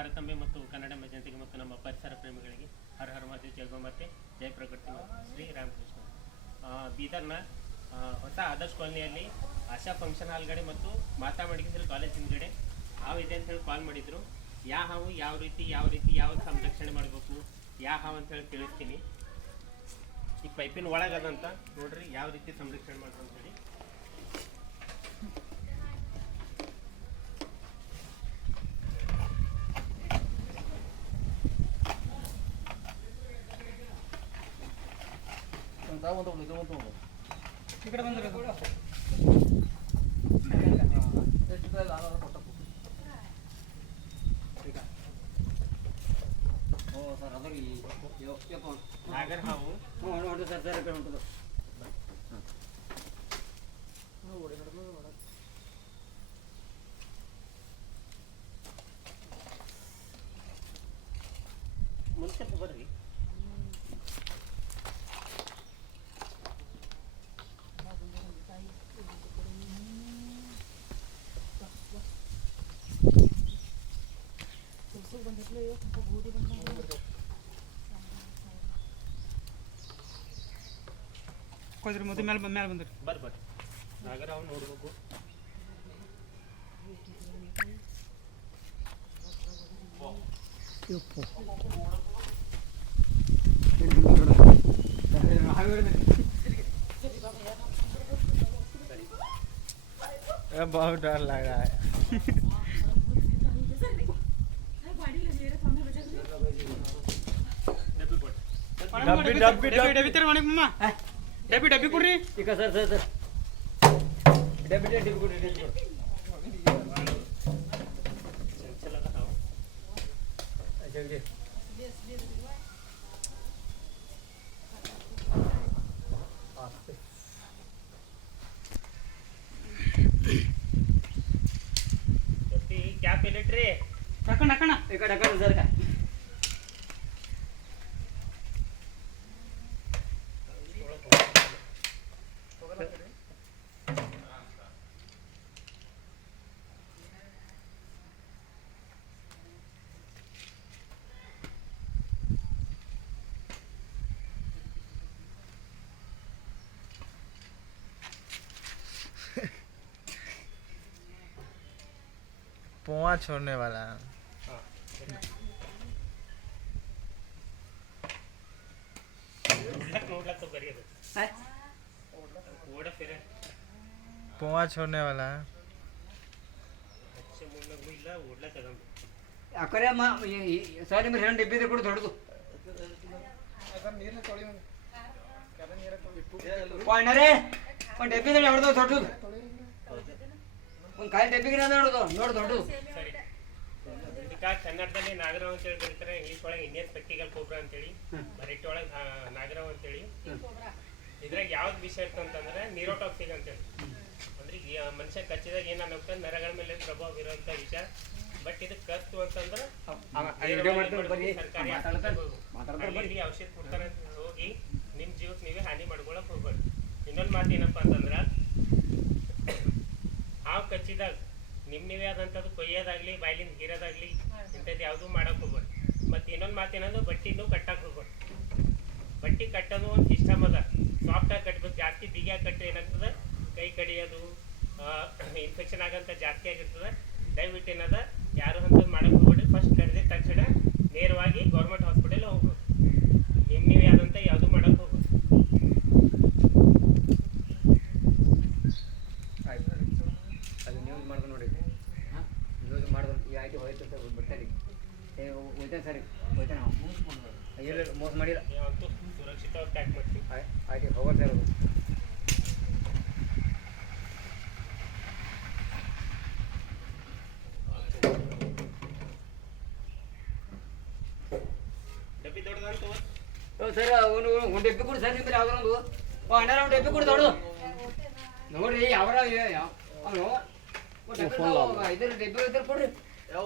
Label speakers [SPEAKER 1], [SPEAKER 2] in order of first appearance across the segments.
[SPEAKER 1] ಭಾರತಾಂಬೆ ಮತ್ತು ಕನ್ನಡ ಜನತೆಗೆ ಮತ್ತು ನಮ್ಮ ಪರಿಸರ ಪ್ರೇಮಿಗಳಿಗೆ ಹರ ಹರ ಮಾತೆ ಜಯ ಗೋಮಾತೆ ಜಯ ಪ್ರಕೃತಿ ಶ್ರೀ ರಾಮಕೃಷ್ಣ. ಬೀದರ್ನ ಹೊಸ ಆದರ್ಶ್ ಕಾಲೋನಿಯಲ್ಲಿ ಆಶಾ ಫಂಕ್ಷನ್ ಹಾಲ್ಗಡೆ ಮತ್ತು ಮಾತಾ ಮಡಿಕೇಶ್ವರ ಕಾಲೇಜ್ ಹಿಂದ್ಗಡೆ ಹಾವು ಇದೆ ಅಂತ ಹೇಳಿ ಕಾಲ್ ಮಾಡಿದ್ರು. ಯಾವ ಹಾವು ಯಾವ ರೀತಿ ಯಾವ ರೀತಿ, ಯಾವ ಸಂರಕ್ಷಣೆ ಮಾಡಬೇಕು ಯಾವ ಹಾವು ಅಂತ ಹೇಳಿ ತಿಳಿಸ್ತೀನಿ. ಈ ಪೈಪಿನ ಒಳಗದಂತ ನೋಡ್ರಿ, ಯಾವ ರೀತಿ ಸಂರಕ್ಷಣೆ ಮಾಡ್ಬೇಕು ಅಂತ ಹೇಳಿ
[SPEAKER 2] ಈ ಕಡೆ ಬಂದ್ರೆ
[SPEAKER 3] ಓ ಸರ್ ಅದ್ರಿಗೆ ಯಪ್ಪ
[SPEAKER 1] ನಾಗರ ಹಾವು
[SPEAKER 3] ಹ್ಞೂ ನೋಡಿ ಸರ್ ಸರ್
[SPEAKER 2] ಕೊಯ್ದ್ರಿ ಮತ್ತೆ ಮೇಲೆ ಬಂದ್ ಮೇಲೆ ಬಂದ್ರಿ
[SPEAKER 1] ಬರ್ರಿ ಬರ್ರಿ ನಾಗರ ಹಾವು ನೋಡ್ಬೇಕು
[SPEAKER 4] बहुत डर लग रहा है
[SPEAKER 1] ಡಬ್ಬಿ ಕೊಡ್ರಿ
[SPEAKER 4] ಡಬ್ಬಿ ಡಬ್ಬಿ
[SPEAKER 2] ಡಬ್ಬಿ ಡಬ್ಬಿ ತರ ಮಾಡಿ ಮಮ್ಮ ಡಬ್ಬಿ ಡಬ್ಬಿ ಕೊಡ್ರಿ
[SPEAKER 3] ಈಗ sir sir sir debit debit ಕೊಡಿ ಡೆಬಿಟ್ ಕೊಡಿ
[SPEAKER 1] ಚಂಚಲದ ಹಾವು
[SPEAKER 3] ಜಲ್ದಿ
[SPEAKER 1] ಡಬ್ಬಿ ಕ್ಯಾಪ್ ಎಲ್ಲಿಟ್ರಿ
[SPEAKER 2] ಹಾಕಣ ಹಾಕಣ
[SPEAKER 3] ಈ ಕಡೆ ಕಡೆ ಸರ್
[SPEAKER 4] पुआ छोड़ने वाला है
[SPEAKER 1] ನೋಡ್ಲಕ್ ನೋಡ್ಲಕ್ ಬರೀ ಅದು ಓಡ ಫಿರ
[SPEAKER 4] पुआ छोड़ने वाला है
[SPEAKER 1] ಹಚ್ಚೆ ಮುಳ್ಳಗೂ ಇಲ್ಲ ಓಡ್ಲಕ್ ಅದೊಂದು
[SPEAKER 3] ಅಕ್ಕರೆ ಅಮ್ಮ ಸರ್ ನಿಮ್ಗೆ ಹೆಣ್ಣು ಡೆಬ್ಬಿ ಕೊಡು ದೊಡ್ಡದು ಪಾಂಡರೇ ಒಂದು ಡೆಬ್ಬಿ ಹೊಡೆದು ದೊಡ್ಡದು ಒಂದು ಕಾಯಿ ಡೆಬ್ಬಿಗೆ ನೋಡೋದು ನೋಡು ದೊಡ್ಡದು.
[SPEAKER 1] ಸರಿ. ಇದಕ್ಕ ಕನ್ನಡದಲ್ಲಿ ನಾಗರಾವ್ ಅಂತ ಹೇಳಿ ಕರೀತಾರೆ ಇಂಗ್ಲಿಷ್ ಒಳಗೆ ಇಂಡಿಯನ್ ಸ್ಪೆಕ್ಟಿಕಲ್ ಕೋಬ್ರಾ ಅಂತೇಳಿ ಮರಾಠಿ ಒಳಗೆ ನಾಗರಾವ್ ಅಂತೇಳಿ. ಇದ್ರಾಗ ಯಾವ್ದು ವಿಷಯ ಇರ್ತಂತಂದ್ರೆ ನೀರೋಟಾಕ್ಸಿಕ್ ಅಂತೇಳಿ. ಅಂದ್ರೆ ಮನುಷ್ಯ ಕಚ್ಚಿದಾಗ ಏನಾಗುತ್ತೆ ನರಗಳ ಮೇಲೆ ಪ್ರಭಾವ ಇರುವಂತ ವಿಷಯ. ಬಟ್ ಇದು ಕಸ್ತು ಅಂತಂದ್ರೆ ಸರ್ಕಾರಿ ಔಷಧ ಕೊಡ್ತಾರೆ ಹೋಗಿ ನಿಮ್ ಜೀವಕ್ಕೆ ನೀವೇ ಹಾನಿ ಮಾಡ್ಕೊಳಕ್ ಹೋಗ್ಬೇಡಿ. ಇನ್ನೊಂದು ಮಾತು ಏನಪ್ಪಾ ಅಂತಂದ್ರ ಹಾವು ಕಚ್ಚಿದಾಗ ನಿಮ್ ನೀವೇ ಆದಂಥದ್ದು ಕೊಯ್ಯೋದಾಗ್ಲಿ ಬಾಯ್ಲಿಂದ ಹೀರೋದಾಗ್ಲಿ ಇಂಥದ್ದು ಯಾವುದೂ ಮಾಡಕ್ಕೆ ಹೋಗ್ಬೇಡಿ. ಮತ್ತೆ ಇನ್ನೊಂದು ಮಾತು ಏನಂದ್ರೆ ಬಟ್ಟಿನೂ ಕಟ್ಟಕ್ಕೆ ಹೋಗ್ಬೇಡಿ. ಬಟ್ಟಿ ಕಟ್ಟೋದು ಒಂದು ಸಿಸ್ಟಮ್ ಅದ. ಸಾಫ್ಟಾಗಿ ಆಗಿ ಕಟ್ಬೇಕು. ಜಾಸ್ತಿ ಬಿಗಿಯಾಗಿ ಕಟ್ಟರೆ ಏನಾಗ್ತದೆ? ಕೈ ಕಡಿಯೋದು ಇನ್ಫೆಕ್ಷನ್ ಆಗಂತ ಜಾಸ್ತಿ ಆಗಿರ್ತದೆ. ದಯವಿಟ್ಟು ಏನದ? ಯಾರು ಅಂತ ಮಾಡಕ್ ಹೋಗ್ಬೇಡಿ. ಫಸ್ಟ್ ಕಡಿದ ತಕ್ಷಣ ನೇರವಾಗಿ ಗೌರ್ಮೆಂಟ್
[SPEAKER 3] ಹೋಯ್ತಾನೆ ಸರಿ ಹೋಯ್ತಾನೆ ನಾವು ಇಲ್ಲ ಮೋಸ ಮಾಡಿಲ್ಲ
[SPEAKER 1] ಯಾವತ್ತೂ ಸುರಕ್ಷಿತವಾಗಿ ಪ್ಯಾಕ್ ಮಾಡ್ತೀವಿ
[SPEAKER 3] ಆಯ್- ಆಯ್ತು ಹೋಗೋದು ಸರ್ ಅದು
[SPEAKER 1] ಡಬ್ಬಿ ದೊಡ್ಡದಂತ
[SPEAKER 3] ಓ ಸರ್ ಅವನು ಒಂದು ಡೆಬ್ಬಿ ಕೊಡು ಸರ್ ನಿಮ್ಮಲ್ಲಿ ಯಾವ್ದೊಂದು ಓ ಅಣ್ಣ ಒಂದು ಡೆಬ್ಬಿ ಕೊಡು ದೊಡ್ಡದು ನೋಡ್ರಿ ಯಾವ ಅವನು ಇದ್ರ ಡೆಬ್ಬಿ ಇದ್ರ ಕೊಡ್ರಿ ಯಾವ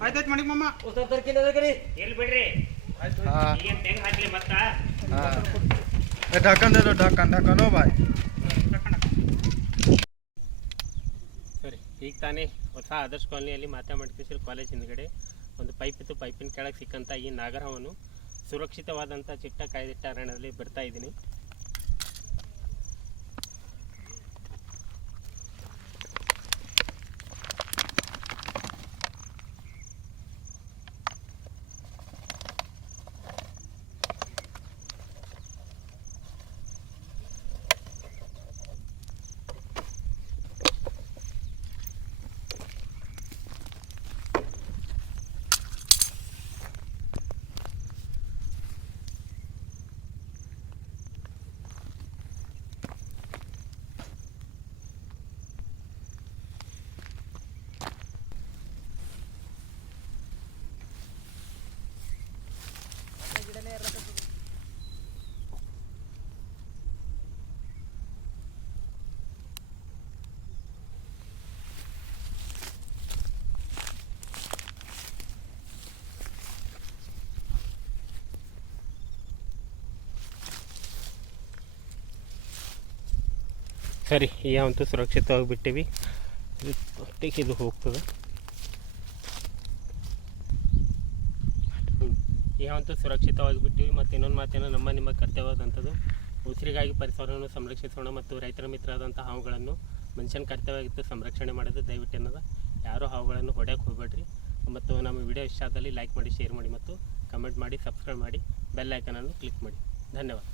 [SPEAKER 2] ಆಯ್ತಾಯ್ತು ಮಾಡಿ ಮಮ್ಮ
[SPEAKER 3] ಸರ್ ಸರ್ ಕಿಲ್ಲ ಕರಿ
[SPEAKER 1] ಇರ್ಲಿ ಬಿಡ್ರಿ
[SPEAKER 4] हाँ
[SPEAKER 1] ಈಗೇನ್ ತೆಂಗ್ ಹಾಕ್ಲಿ ಮತ್ತ
[SPEAKER 4] हाँ ये ढक्कन दे दो ढक्कन ढक्कन हो भाई
[SPEAKER 2] ढक्कन
[SPEAKER 1] ಸರಿ ಈಗ ತಾನೇ ಹೊಸ ಆದರ್ಶ ಕಾಲನಿಯಲ್ಲಿ ಮಾತಾ ಮಾಡ್ತೀವಿ ಕಾಲೇಜ್ ಹಿಂದ್ಗಡೆ ಒಂದು ಪೈಪ್ ಇತ್ತು ಪೈಪಿನ ಕೆಳಗೆ ಸಿಕ್ಕಂಥ ಈ ನಾಗರಹವನ್ನು ಸುರಕ್ಷಿತವಾದಂಥ ಚಿಟ್ಟ ಕಾಯ್ದಿಟ್ಟ ಅರಣ್ಯದಲ್ಲಿ ಬರ್ತಾ ಇದ್ದೀನಿ ಸರಿ, ಈಗ ಅಂತೂ ಸುರಕ್ಷಿತವಾಗಿ ಬಿಟ್ಟಿವಿ ಇದು ಹೋಗ್ತದೆ. ಈಗ ಅಂತೂ ಸುರಕ್ಷಿತವಾಗಿ ಬಿಟ್ಟಿವಿ ಮತ್ತು ಇನ್ನೊಂದು ಮಾತೇನೋ, ನಮ್ಮ ನಿಮ್ಮ ಕರ್ತವ್ಯವಾದಂಥದ್ದು ಉಸಿರಿಗಾಗಿ ಪರಿಸರವನ್ನು ಸಂರಕ್ಷಿಸೋಣ ಮತ್ತು ರೈತರ ಮಿತ್ರರಾದಂಥ ಹಾವುಗಳನ್ನು ಮನುಷ್ಯನ ಕರ್ತವ್ಯವಾಗಿತ್ತು ಸಂರಕ್ಷಣೆ ಮಾಡೋದು ದಯವಿಟ್ಟು ಅನ್ನೋದು ಯಾರೋ ಹಾವುಗಳನ್ನು ಹೊಡೆಯೋಕೆ ಹೋಗಬೇಡ್ರಿ. ಮತ್ತು ನಮ್ಮ ವಿಡಿಯೋ ಇಷ್ಟ ಆದಲ್ಲಿ ಲೈಕ್ ಮಾಡಿ, ಶೇರ್ ಮಾಡಿ ಮತ್ತು ಕಮೆಂಟ್ ಮಾಡಿ, ಸಬ್ಸ್ಕ್ರೈಬ್ ಮಾಡಿ, ಬೆಲ್ ಐಕನನ್ನು ಕ್ಲಿಕ್ ಮಾಡಿ. ಧನ್ಯವಾದ.